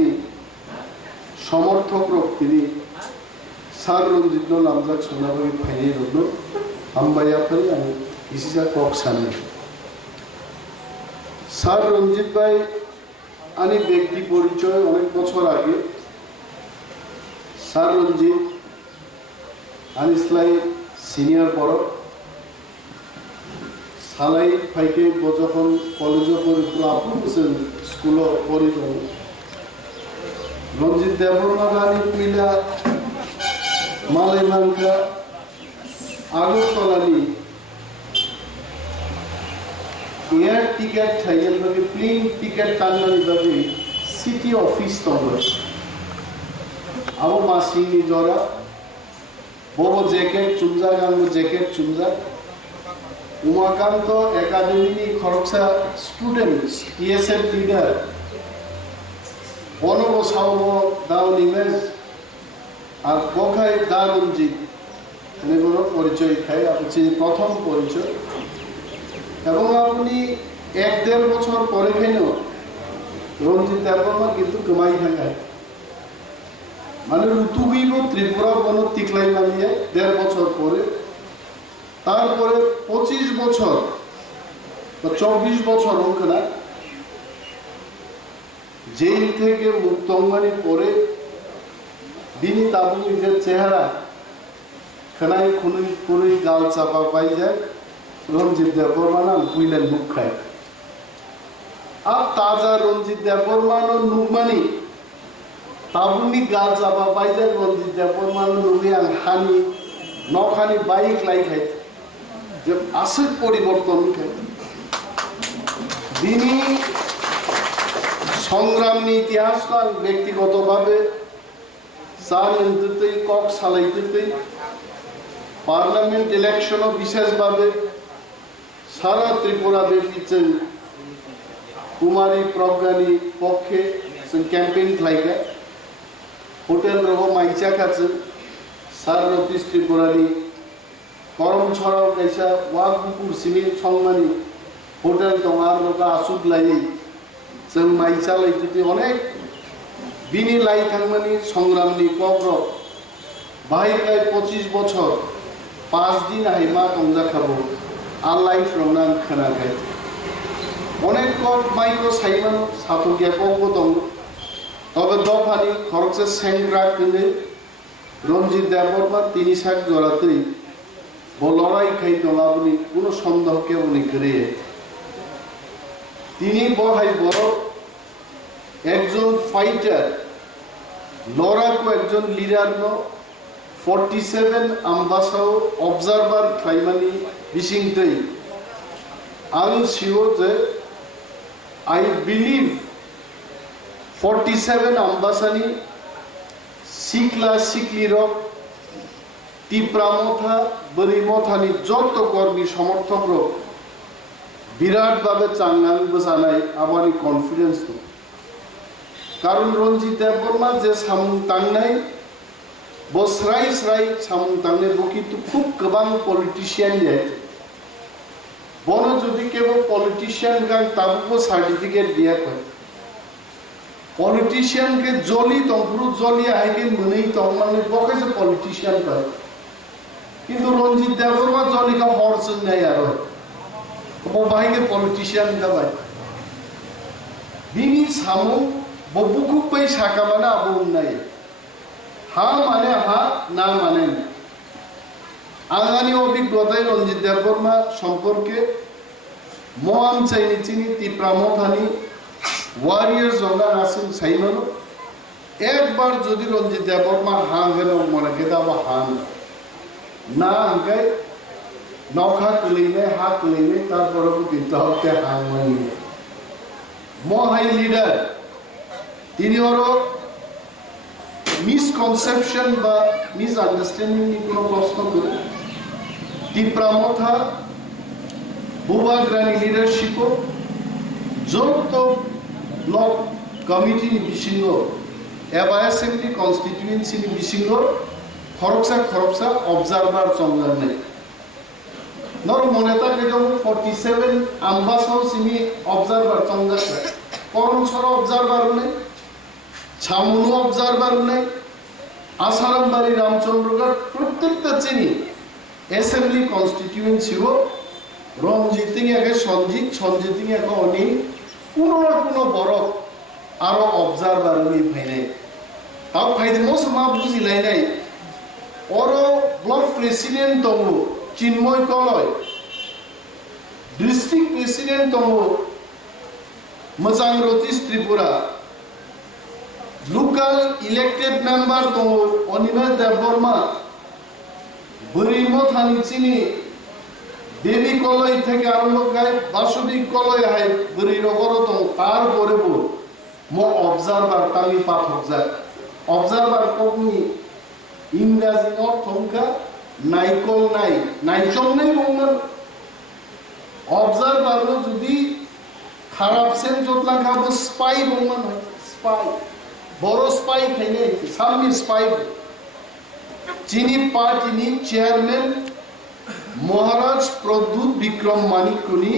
যিনি সমর্থক রোগ তিনি সার রঞ্জিত নামজাক সোনাবাড়ি ফাইনে রোগ হামবাইয়া ফাই আমি ইসিজা কক সানি সার রঞ্জিত ভাই আমি ব্যক্তি পরিচয় অনেক বছর আগে সার রঞ্জিত আনিসলাই সিনিয়র পড়ো সালাই ফাইকে যখন কলেজে পড়ি আপনি স্কুলে পড়ি রঞ্জিত দেববর্মা গানি পিলা মালাই মানকা আগরতলানি এয়ার টিকেট থাইয়েল ভাবে প্লেন টিকেট টান্নানি ভাবে সিটি অফিস তবে আবো মাসিনি জরা বড় জ্যাকেট চুমজা গাঙ্গু জ্যাকেট চুমজা উমাকান্ত একাডেমি খরকসা স্টুডেন্ট ইএসএফ লিডার অনব সাউব দাও নিমেশ আর বখাই দা রঞ্জিত এনেগুলো পরিচয় খাই আপনি প্রথম পরিচয় এবং আপনি 1-1.5 বছর পরে খেলেও রঞ্জিত দেববর্মা কিন্তু কমাই থাকায় মানে ঋতুবিব ত্রিপুরা বন টিকলাই নামিয়ে 1.5 বছর পরে তারপরে 25 বছর বা 24 বছর হোক না জেল থেকে মুক্তঙ্গনি পরে দিনী তাবু নিজের চেহারা খানাই খুনুই খুনুই গাল চাপা পাই যায় রঞ্জিত দেববর্মা নাম পুইলেন মুখ খায় আর তাজা রঞ্জিত দেববর্মা নুমানি তাবুনি গাল চাপা পাই যায় রঞ্জিত দেববর্মা নুমি আং হানি নখানি বাইক লাই খাই যে আসল পরিবর্তন খাই দিনী সংগ্রামী ইতিহাস ব্যক্তিগতভাবে চার নিতেই কক সালাইতেই পার্লামেন্ট ইলেকশনও বিশেষভাবে সারা ত্রিপুরা দেখিছেন কুমারী প্রজ্ঞানী পক্ষে ক্যাম্পেইন খাইকা হোটেল রহ মাইচা কাছে সার রতীশ ত্রিপুরানি করম ছড়াও কাইসা ওয়াকুকুর সিমি সম্মানী হোটেল তোমার রোগা আসুক লাই जों माइचा लाइते अनेक बिनि लाई थांमानि संग्रामनि कग्र बाहायखाय 25 बछर 5 दिन हाइमा रंजाखाबो आलाइ फ्रमना खोनाखाय अनेक कक माइको साइमान साथगिया कगबो दं तबे दफानि खरकसे सेंग्रा कने रंजित देबबर्मा तिनि साक जरातै बलराय खाय दलाबनि कोनो सन्देह केवनि करे তিনি বড় বড় একজন ফাইটার লড়াকু একজন লিডার ন 47 আম্বাসাও অবজারভার খাইমানি বিসিংতৈ আং সিও যে আই বিলিভ 47 আম্বাসানি সিকলা সিকলিরক টিপ্রা মথা বরি মথানি যত কর্মী সমর্থক বিরাট ভাবে চাঙ্গাং বসানাই আমারই কনফিডেন্স তো কারণ রঞ্জিত দেববর্মা যে সামুং তাংনাই বসরাই সরাই সামুং তাংনে কিন্তু খুব গোবাং পলিটিশিয়ান যায় বড় যদি কেবল পলিটিশিয়ান গান তাবুকো সার্টিফিকেট দিয়া কয় পলিটিশিয়ান কে জলি তংপুরু জলি আইকে মনেই তংমানে বকে যে পলিটিশিয়ান কয় কিন্তু রঞ্জিত দেববর্মা জলিকা হরসন নাই আর बाहायके पलिटिशियान जाबाय बिनि सामु बबुखु बै साकामाना आबो उन्नाय हा माने हा ना माने आंगानि अभिज्ञताय रंजित देबबर्मा सम्पर्के मोआम चाइनिचिनि टिप्रा मथानि वारियर जगा आसिन साइमानो एक बार जदि रंजित देबबर्मा हां गेनो मने केदाबा हां ना आंगाय नौखा कलैने हा कलैने तारपरबो किन्तु हते हांमानि महाई लिडार तिनि हरो मिसकनसेपशन बा मिसआंडारस्टैंडिंग नि कोनो प्रश्न करे टिप्रा मथा बुबाग्रानि लिडारशिप जत ब्लक कमिटी नि बिसिङो एबा एसेम्बली कन्स्टिट्युएन्सि नि बिसिङो खरकसा अबजार्भार संगारनाय नर मनेता के जो 47 आम्बासाव सिमी ऑब्जर्वर संगत करम छरा ऑब्जर्वर ने ছামুনো অবজারভার নাই আসারামবাড়ি রামচন্দ্রগড় প্রত্যেকটা চিনি অ্যাসেম্বলি কনস্টিটিউয়েন্সিও রঞ্জিতিং একে সঞ্জিতিং একে অনিল কোনো না কোনো বড় আরো অবজারভার নিয়ে ফাইনাই তাও ফাইদে মশ মা বুঝিলাই নাই অর ব্লক প্রেসিডেন্ট দङ চিন্ময় কলয় ডিস্ট্রিক্ট প্রেসিডেন্ট দङ मोजां Ratish Tripura local elected member दङ अनिमेश देबबर्मा बोरै मथानि चिनि देवी कलय থেকে আরম্ভ করে বাসুদেব কলয় হাই बोरै রগর দङ তারপরেও ম অবজারভার তালি পাঠক যায় অবজারভার কোনি ইংরেজি অর্থংকা নাইকল নাই নাইচং নাই বঙ্গল অবজারভার যদি খারাপ সেন জতলা খাবো স্পাই বঙ্গন স্পাই বড় স্পাই খাইলে সামনে স্পাই চিনি পার্টিনি চেয়ারম্যান মহারাজ প্রদ্যুৎ বিক্রম মানিকুনি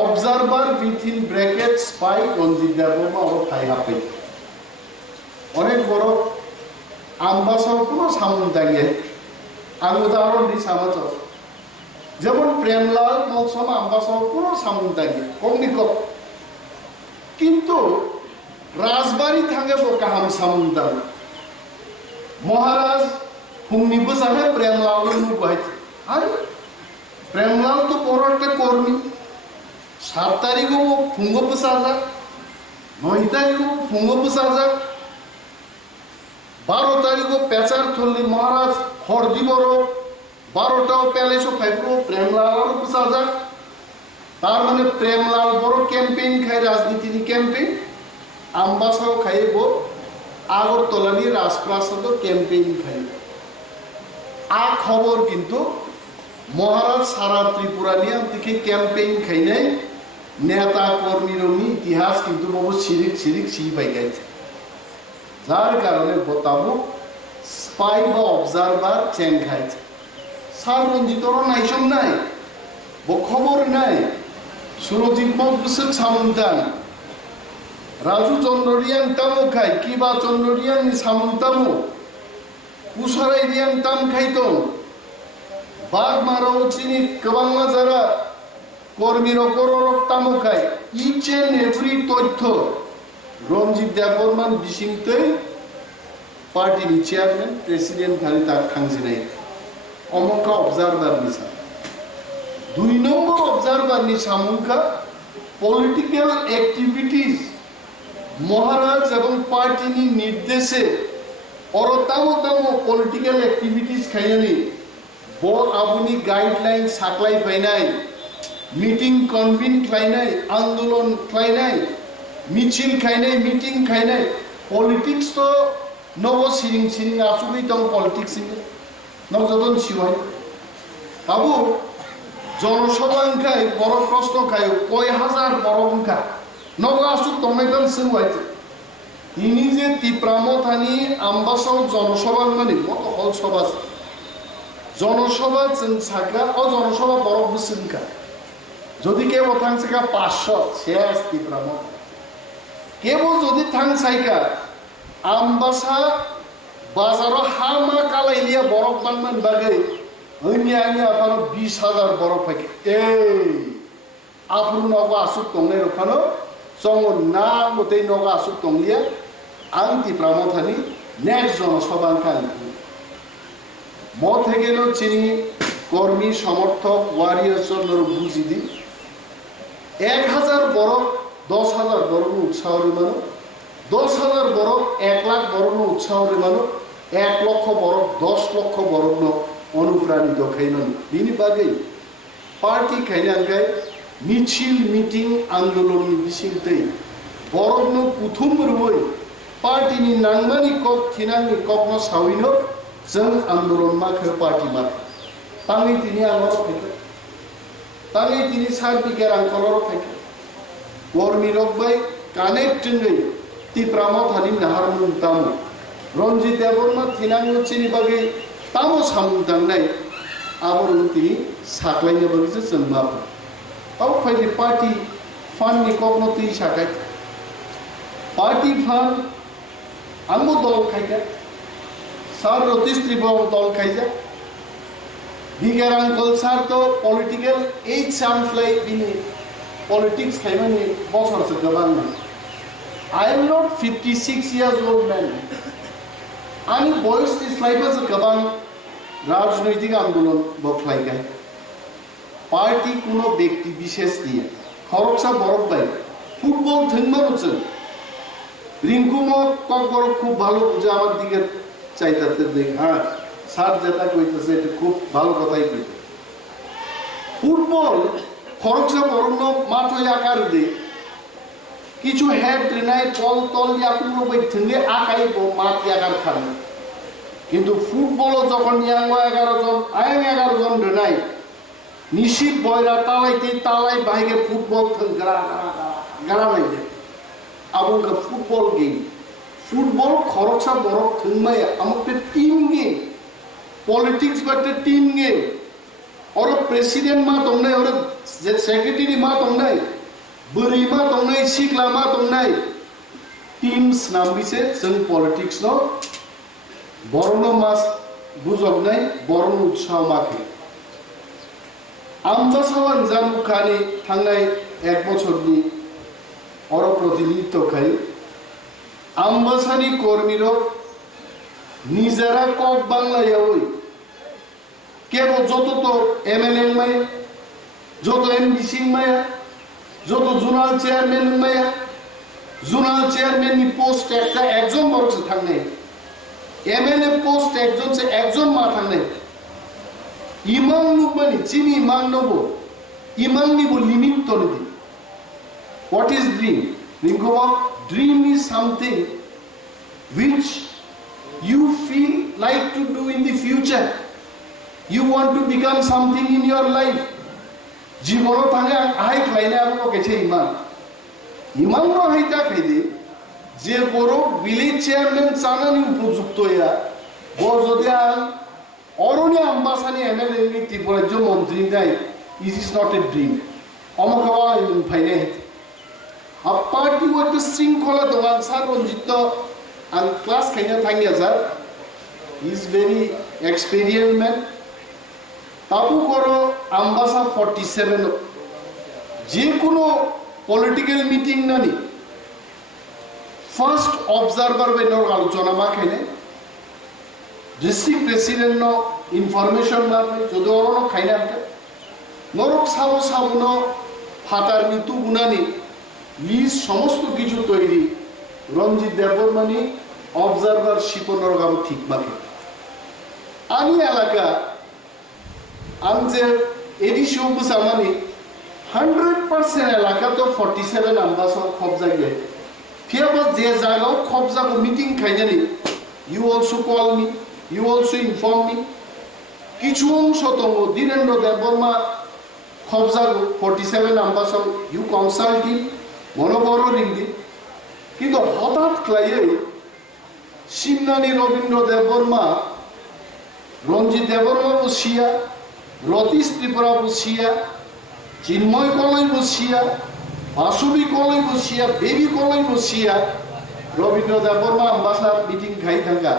অবজারভার উইথিন ব্র্যাকেট স্পাই রঞ্জিত দেববর্মা ও ঠাই হাপে অনেক বড় আম্বাসাও কোনো সামন দাঁড়িয়ে আমি উদাহরণ দিই সামাজ যেমন প্রেমলাল মৌসুম আম্বাসাও কোনো সামন দাঁড়িয়ে কমনি কম কিন্তু রাজবাড়ি থাকে কাহাম সামন দাঁড় মহারাজ ফুংনি বসাহে প্রেমলাল নুবাইছে আরে প্রেমলাল তো বড় একটা কর্মী 7 তারিখও ফুঙ্গ বসাজা 9 তারিখও ফুঙ্গ বসাজা 12 তারিখও পেচার থলি মহারাজ হরদি বড় 12টাও প্যালেসও ফাইব্রো প্রেমলাল বসাজা তার মানে প্রেমলাল বড় ক্যাম্পেইন খাই রাজনীতি ক্যাম্পেইন আম্বাসাও খাইব আগরতলানি রাজপ্রাসাদ ক্যাম্পেইন খাই আ খবর কিন্তু মহারাজ সারা ত্রিপুরা নিয়ে দিকে ক্যাম্পেইন খাই নাই নেতা কর্মীরনি ইতিহাস কিন্তু বহু সিরিক সি পাই গেছে যার কারণে বতাবো স্পাই বা অবজারভার চেন খাইছে সার রঞ্জিতর নাইসম নাই খবর নাই সুরজিৎ মহবুসের সামন্তান রাজু চন্দ্রিয়ান তামো খাই কিবা চন্দ্রিয়ান সামন্তামো কুসারাই রিয়ান তাম খাইতো বাঘ মারাও চিনি কবাংলা যারা কর্মীর তামো খাই ইচ এন্ড এভরি তথ্য রঞ্জিত দেববর্মান বিশিংতে পার্টির চেয়ারম্যান প্রেসিডেন্ট খালি তার থাংছে নাই অমকা অবজারভার নিসা 2 নম্বর অবজারভার নি সামুখা পলিটিক্যাল অ্যাক্টিভিটিস মহারাজ এবং পার্টিনি নির্দেশে অরতামো পলিটিক্যাল অ্যাক্টিভিটিস খাইনি বল আবুনি গাইডলাইন সাকলাই ফাইনাই মিটিং কনভিন খাইনাই আন্দোলন খাইনাই মিছিল খাইনাই মিটিং খাইনাই পলিটিক্স তো নব সিরিং আসুবি দং পলিটিক্স নব যতন সিওয়াই বাবু জনসভা খাই বড় প্রশ্ন খাই কয় হাজার বড় সংখ্যা নব আসুক তমেগন সিওয়াইছে ইনি যে টিপ্রা মথানি আম্বাসাও জনসভা মানে মত হল সভা জনসভা সাকা ও জনসভা বড় বুসিনকা যদি কেউ থাকছে 500 শেষ টিপ্রা মথা কেবল যদি থাং সাইকা আম্বাসা বাজারও হামা কালাইলিয়া বরফ বানমান বাগে হইনি আমি আপনার 20,000 বরফ থাকে এই আপনার নগা আসুক তংনে রখানো চঙ্গ না মতে নগা আসুক তংলিয়া আং টিপ্রা মথানি নেক্সট জনসভা খান ম থেকে চিনি কর্মী সমর্থক ওয়ারিয়ার্স বুঝি দি 1000 বরফ 10,000 বরফ উৎসাহ মানো 10,000 বরফ 1 লাখ বরফ উৎসাহ মানো 1 লক্ষ বরফ 10 লক্ষ বরফ অনুপ্রাণিত খাইনন বিনি বাগে পার্টি খাইনাঙ্গাই মিছিল মিটিং আন্দোলন বিশিংতে বরফ কুথুম রুবই পার্টিनि नांगमानि कक थिनांनि कक न साविनो जों आंदोलन माखो पार्टी मार तांनि तिनि आंगरो फैखो तांनि तिनि सार्बिकेर आंकलरो फैखो गरमि रकबाय कानेक्टिंगै टिप्रा मथानि नाहार मुंतामो रंजित देबबर्मा थिनांगो चिनि बागै तामो सामुंतांनाय आबरु तिनि साख्लायनो बागैसो जों माफो आव फाइदि पार्टी फान्डनि कक न ति साखाय पार्टी फान्ड आंबो दल खाइजा सर रतीश त्रिपुरा दल खाइजा बिगार आंकल सर तो पॉलिटिकल एज सामफ्लाई बिनि पॉलिटिक्स खाइमानि बसरसो गोबां I am not 56 years old man. आंनि बयस दिस्लाइबासो गोबां राजनैतिक आंदोलन बख्लायगाय पार्टी कोनो व्यक्ति विशेष दिए खरकसा बरफ बाई फुटबल थंगमा बुझो रिंकुमो কক বরফ খুব ভালো বুঝে আমার দিকে চাইতাতে দেখ হ্যাঁ স্যার যেটা কইতেছে এটা খুব ভালো কথাই কইতে ফুটবল খরকসা বরফ মাঠ হয়ে আকার দে কিছু হেড নাই বল তল ইয়াকুনো বই থंगे আকাই মাঠ আকার খান কিন্তু ফুটবল যখন ইয়াঙ্গ 11 জন আইন 11 জন নাই নিশিত বয়রা তালাইতে তালাই বাইরে ফুটবল গড়া গড়া নাই দে আবুকা ফুটবল গেম ফুটবল খরকসা বরফ থंगमाय আমাদের team game politics but team game और प्रेसिडेंट मा दंनाय और सेक्रेटारि मा दंनाय बोरै मा दंनाय सिख्ला मा दंनाय टीम्स नामबिसे जों पलिटिक्स न बरन मास बुजबनाय बरन उत्साह माखे आम्बासावान जानमुखानि थांनाय एक बछरनि और प्रतिनिधित्व खाय आम्बासानि कर्मीर निजारा कक बांलायाव केवल যত তো এমএলএ মায়া যত এমডিসি মায়া যত জোনাল চেয়ারম্যান মায়া জোনাল চেয়ারম্যান নি পোস্ট একটা একজন বরকছে থাকনে এমএলএ পোস্ট একজন সে একজন মা থাকনে ইমাম নুবানি চিনি ইমাম নবো ইমাম নিবো লিমিট তো নিবি what is dream dream is something which you feel like to do in the future. You want to become something in your life. জীবন থাকে আই খাইলে আপনি কেছে ইমান ইমান ন হইতা খাইদে যে বড় ভিলেজ চেয়ারম্যান চানানি উপযুক্ত ইয়া বড় যদি অরণি আম্বাসানি এমএলএ নি ত্রিপুরাজ্য মন্ত্রী নাই it is not a dream অমকাওয়া ইন ফাইনে আ পার্টি ওয়াট শৃঙ্খলা দোকান স্যার রঞ্জিত আন ক্লাস খাইনা থাঙ্গিয়া sir is very experience man ताबू करो आम्बासा 47 जे कोनो पॉलिटिकल मीटिंग नानी फर्स्ट ऑब्जर्वर बे नर आलोचना मा खाइने डिस्ट्रिक्ट प्रेसिडेंट नो इनफरमेशन मारने जदो अरनो खाइना नरक साबो साबनो फाटार मितु गुनानी लिस्ट समस्त किछु तैरी रंजित देबबर्मानी ऑब्जर्वर शिपनर गाबो ठीक माके आनी एलाका आमचे एडिशो बुसामानी 100% एलाका तो 47 आम्बासा खब जागे फियाबो जे जागाव खब जागो मीटिंग खाइजानि you also call me you also inform me किछु अंश दङ धीरेन्द्र देबबर्मा खब जागो 47 आम्बासा यू कनसाल्ट हिम मनोबरो रिंगि किन्तु हठाৎ क्लायै सिमनानि रवीन्द्र देबबर्मा रंजित देबबर्मा बसिया रतीश त्रिपुरा बसिया चिन्मय कलई बसिया बासुबी कलई बसिया बेबी कलई बसिया रवीन्द्र देबबर्मा आम्बासा मीटिंग खाई थांगा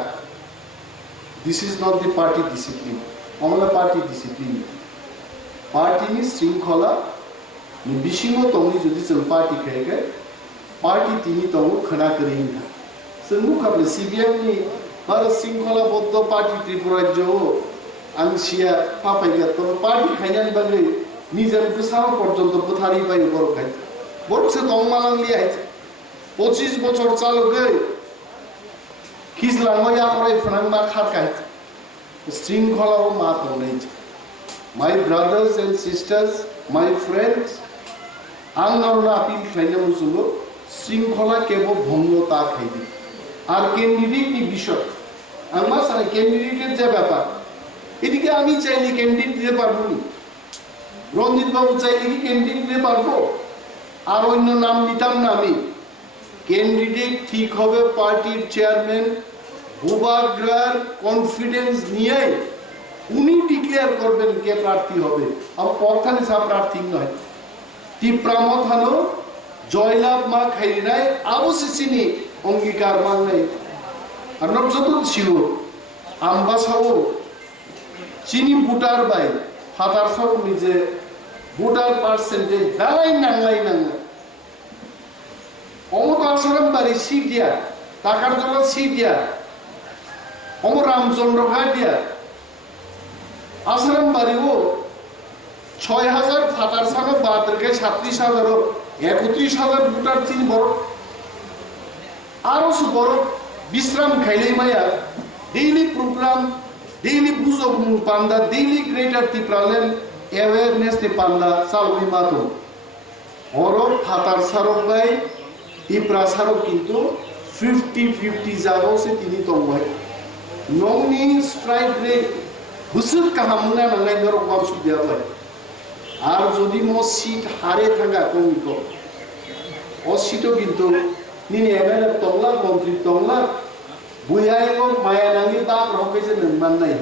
this is not the party discipline अमला पार्टी डिसिप्लिन पार्टी नि शृंखला नि बिसिङो तंनि जुदि जों पार्टी खायगे पार्टी तिनि तंगो खना करिन था जों मुखाबले सिबिएम नि बार शृंखलाबद्ध पार्टी त्रिपुराज्य आंसिया पापाइगा तो पार्टी खाइनान बागै निजन गोसाव पर्यन्त पथारि बाय बर खाइ बरसे तंमालां लियाय 25 बछर चालु गय खिजलाङो याखराय फनां मा खारखाय शृंखलाव मा दंनाय my brothers and sisters my friends आंनाव आपिल खाइना मुसुबो शृंखला केबो भंगता खाइदि আর ক্যান্ডিডেট নি বিষয় আমার সাথে ক্যান্ডিডেটের যে ব্যাপার এদিকে আমি চাইলে ক্যান্ডিডেট দিতে পারবো না রঞ্জিত বাবু চাইলে কি ক্যান্ডিডেট দিতে পারবো আর অন্য নাম দিতাম না আমি ক্যান্ডিডেট ঠিক হবে পার্টির চেয়ারম্যান ভূভাগ্রার কনফিডেন্স নিয়ে উনি ডিক্লেয়ার করবেন কে প্রার্থী হবে আর পক্ষানি সব প্রার্থী নয় টিপ্রা মথানো জয়লাভ মা খাইরাই আবশ্যিনি অঙ্গীকার মানলে I'm not so sure. Ambassa chini butar by Hatar Sau is a butar percentage. Nang. Omo Asaram Bari Sidia, Takarjola Sidia, Omo Ramchandra Dia, Asaram Bariwo, 6000 Fatar Sano Batrke, 37,000, 31,000 butar chini boro. Aros boro, Bisram Khaile Maya, daily program, daily Buzog Panda, daily Greater Tipra awareness the Panda, Salvi Mato. Oro Fatar Sarobai. Tipra Saro Kinto 50-50 Zaro se tini tombai. Nongni strike rate Busuk Kahamuna and Narwkha should be away. Are Jodi mo seat Hare Tanga Komiko. Osito Kinto Nini Evan Tongla, Montri Tongla, Buyayo, Mayanangi, Dam, Rocation and Manai.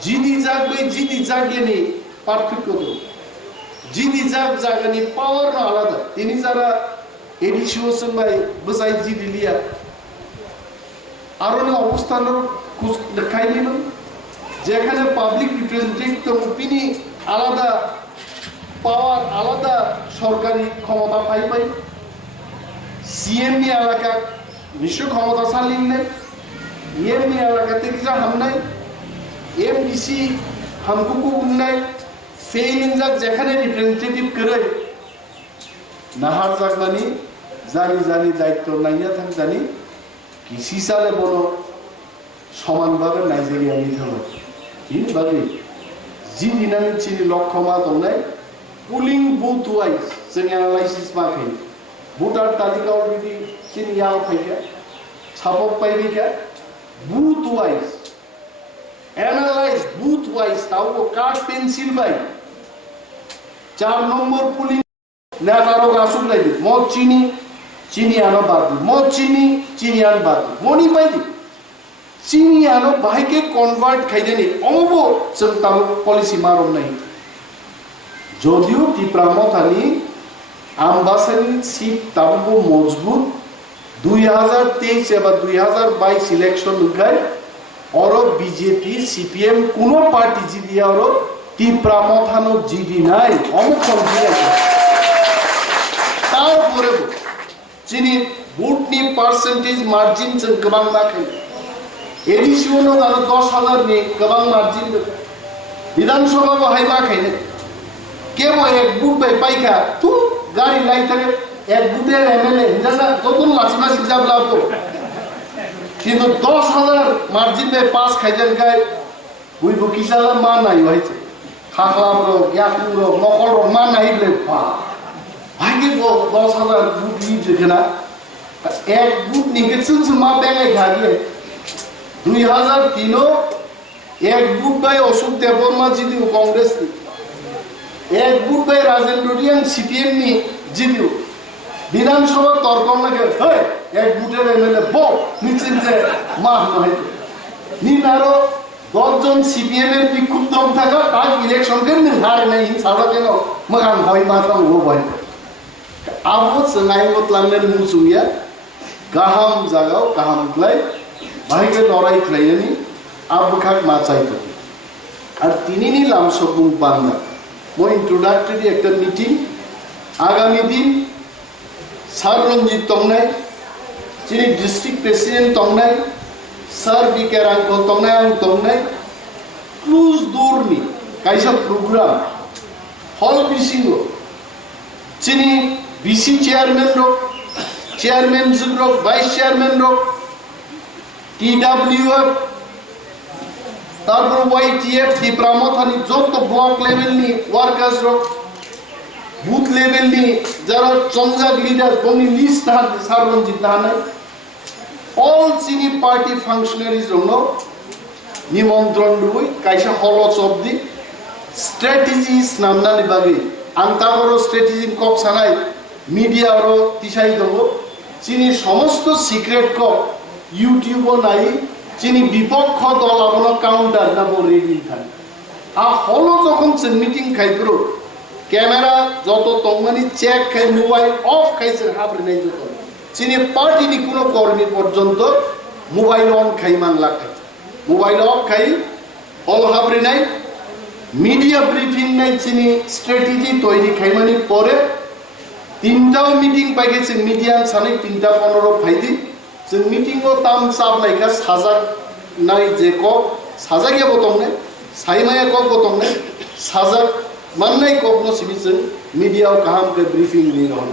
Jidi Zagani, Parfiko. Jidi Zagani, power no alada. Tinizara. Edition by Basai Jidilia. Arona Ostano, the Kailiman, Jackana public representative to Pini, Alada power, Alada Sorkari, Komota Pai, CMB Alaka, Mishu Komota Saline, EMB Alaka Tekisa Hamnai, MDC Hamkuku Unai, failing that Jackana representative Kure. Nahar Zakmani. জানি দায়িত্ব নাইয়া থাক জানি কিসি সালে বড় সমানভাবে Nigeria নিতে হবে কিভাবে জি দিনানি চিনি লক্ষ্যমা দংনাই পুলিং বুথ ওয়াইজ जों एनालाइसिस माखै ভোটার তালিকা অলরেডি চিনি ইয়াও ফাইকা ছাপক পাইবিকা booth wise analyse booth wise তাও card pencil by 4 number polling নেতারো গাসুক লাইবি মদ Chini ano badu, mo chini an badu, moni baidi. Chini ano bahike convert khaideni, omobo sung tamu policy marom nahi. Jodio Tipra Mothani, Ambassa seat tamu mojbut, 2023 eba 2022 election ukai, oro BJP, CPM kuno party jidi oro Tipra Mothano jidi nai, omo konfia. Tar porebo. Chini bootni percentage margin जों गोबां माखै एडिशनाव आरो 10,000 नि गोबां margin विधानसभा बाहाय माखैने केवल एक बुट bye पाइखा तु गाड़ी लाई थाके एक बुटे एमएलए हिंजाना जतन लासिमासि जाब्लाबो किन्तु 10,000 मार्जिन बाय पास खाइजेन गाय बुइबो किसाला मा नाय हायছে खाखलाब्रो याकुरो नकलरो मा नायले पा भागे वो 10,000 बुट ली जगना एक बुट निकलसन से माँ बेंगे खाली 2003 एक बुट बाय अशोक देबबर्मा जिदियो कांग्रेस एक बुट बाय राजेंद्रियन सीपीएम नि जिदियो विधानसभा तर्कम लगे हे एक बुटेर एमएलए बो निचिन से माह नय नि नारो 10 जन सीपीएम এর বিক্ষুব্ধ দম থাকা তার ইলেকশন কে নির্ধারণ নাই সারা কেন মগান হয় মাত্র ও হয় Abot sengai bot lannen musuhnya, kaham jagao kaham klay, bahike norai klayani, abkhak macai to. Ar tini ni Lomsokma banda. Mo introductory ekta meeting, agami din, Sir Ranjit tongnai, chini district president tongnai, Sir Bikaranko tongnai, cruise durni, kaisa program, hall bisingo, chini BC chairman vice chairman TWF তারপর YTF Tipra Mothani যত block level নি workers booth level নি যারা চংজাক leader বনি list না সারঞ্জিত না all চিনি party functionaries জন্য নিমন্ত্রণ রুই কাইসা হলচ অবধি স্ট্র্যাটেজিস নামনানি বাগে আন্তাবরো স্ট্র্যাটেজি কপ সানাই মিডিয়া আরো তিসাই দেব চিনি সমস্ত সিক্রেট কপ ইউটিউবও নাই চিনি বিপক্ষ দল আপনার কাউন্টার না রেডি থাকে আর হলো যখন মিটিং খাইপ্রো ক্যামেরা যত তংমানি চেক খাই মোবাইল অফ খাইছে হাবরে নাই যত চিনি পার্টি নি কোনো কর্মী পর্যন্ত মোবাইল অন খাই মাংলা খাই মোবাইল অফ খাই অল হাবরে নাই মিডিয়া ব্রিফিং নাই চিনি স্ট্র্যাটেজি তৈরি খাইমানি পরে তিনটাও মিটিং পাই গেছে মিডিয়ান সানে 3:15 ফাইদি जों मिटिंगो ताम साब नायखा साजा नाय जे को साजा गया बतंगने साइमाया को बतंगने साजा माननाय को न सिबि जों मीडिया काहाम के ब्रीफिंग नि रहन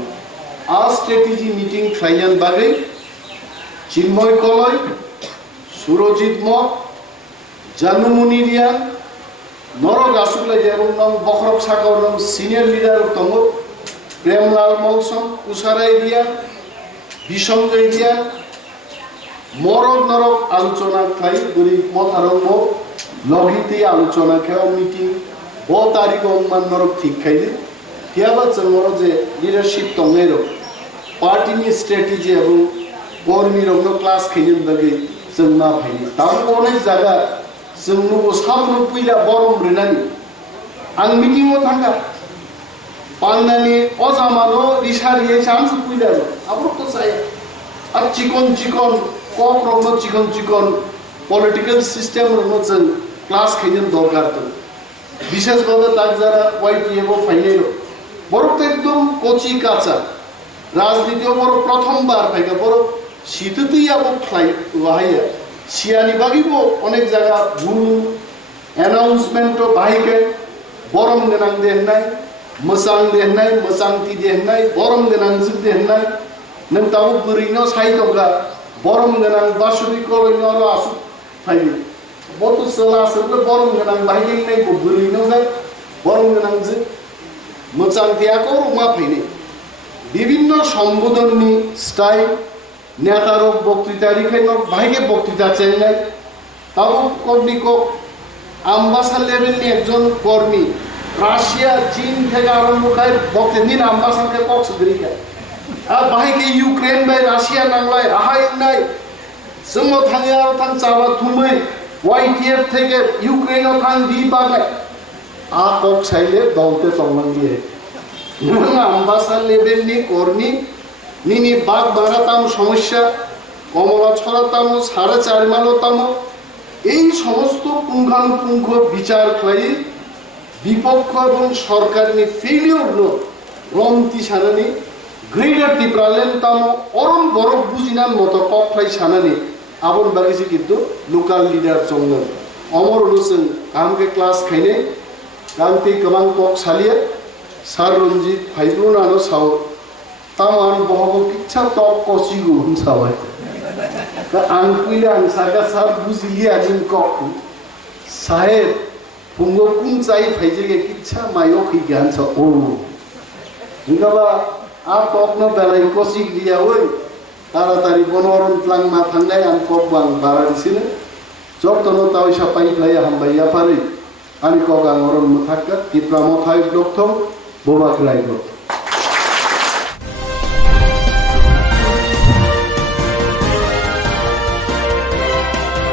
आ स्ट्रेटेजी मीटिंग खायन बागै चिन्मय कलय सुरजित म जानमुनिरिया नरक आसुकलाय जेरम नाम बखरक साकाव नाम सिनियर लीडर तंग प्रेमलाल मलसम कुसाराय दिया बिसंजय दिया मरक नरक आलोचना खाई बुरी मथारंग लगिते आलोचना खाओ मीटिंग 2 तारिख मान नरक ठीक खाई दे थियाबा जों जे लीडरशिप तंगैरो पार्टी स्ट्रेटेजी एवं कर्मी रंग क्लास खायन बागै जों मा फायनि ताम अनेक जागा जों नुबो सामनो फैला बरम रेनानि आं मीटिंगआव थांगा पान्नानि अजामानो रिसारियै चान्स फैला आबो तो जाया आ चिकन चिकन कक रंग चिकन चिकन पलिटिकल सिस्टेम रंग जों क्लास खायन दरकार तो विशेष भावे ताक जारा वाइटीएबो फाइनेल बरक एकदम कोची काचा राजनीतियाव बर प्रथम बार फायगा बर सिथुतैयाबो फ्लाइ वाहाया सियानि बागिबो अनेक जागा भुल एनाउन्समेन्ट बाहायके बरम गोनां देहनाय मोजां देहनाय मोजांथि देहनाय बरम गोनां जिब देहनाय नों ताबो बोरैनो साइदगा बरम गोनां बासुरि कलयनो आसु फायनि बतो सोला सोबले बरम गोनां बाहायनाय बोरैनो जाय बरम गोनां जिब मोजांथियाखौ मा फायनि विभिन्न सम्बोधननि स्टाइल नेतारो बक्तृता रिखायनो बाहायके बक्तृता चेन्नाय ताबो कबिको आम्बासा लेभेलनि एकजन कर्मी राशिया चीन থেকে আরম্ভ করে বক্তৃতা আম্বাসাকে কক্স দিরিকা আর বাহিকে ইউক্রেন বাই রাশিয়া নাংলাই রাহাই নাই जोंनो थाङो आरो थां चाबा थुमै वाइटीएफ থেকে ইউক্রেনও थां बि बागाय आ कक साइले दलते तंगलांगि नों आम्बासा लेभेलनि कर्मी निनि बाग बाराताम समस्या कमला छड़ाताम 4.5 माइलताम এই সমস্ত পুঙ্খানুপুঙ্খ বিচার খাই विपक्ष এবং সরকারনি ফেলিওর রমতি সানানি গ্রেটার টিপ্রালেন তাম অরম বরফ বুঝিনান মতো ককলাই সানানি আবন বাগিছে কিন্তু লোকাল লিডার চংন অমর হোসেন কামকে ক্লাস খাইনে কামতে গোबां কক সালিয়ে সার রঞ্জিত ফাইব্রুনাनो साव तामान बहबो किच्छा तक कसिगु हुनसाबाय दा आं पुइला आं सागा सार बुजिलिया जिन कक साहेब फुंगो कुंचाई फाइजिगे किच्छा मायो खिगान छ ओ निगाबा आ तकनो बेलाय कसिग दिया ओइ तारातारि बनरन प्लां मा थांनाय आं कक बां बारादिसिनो जक्तनो तावैसा पाइफ्लाय हामबाया पारि आनि कक आं अरन मथाक्का तिप्रा मथाय ब्लकथं बोबाग्राय ब्लक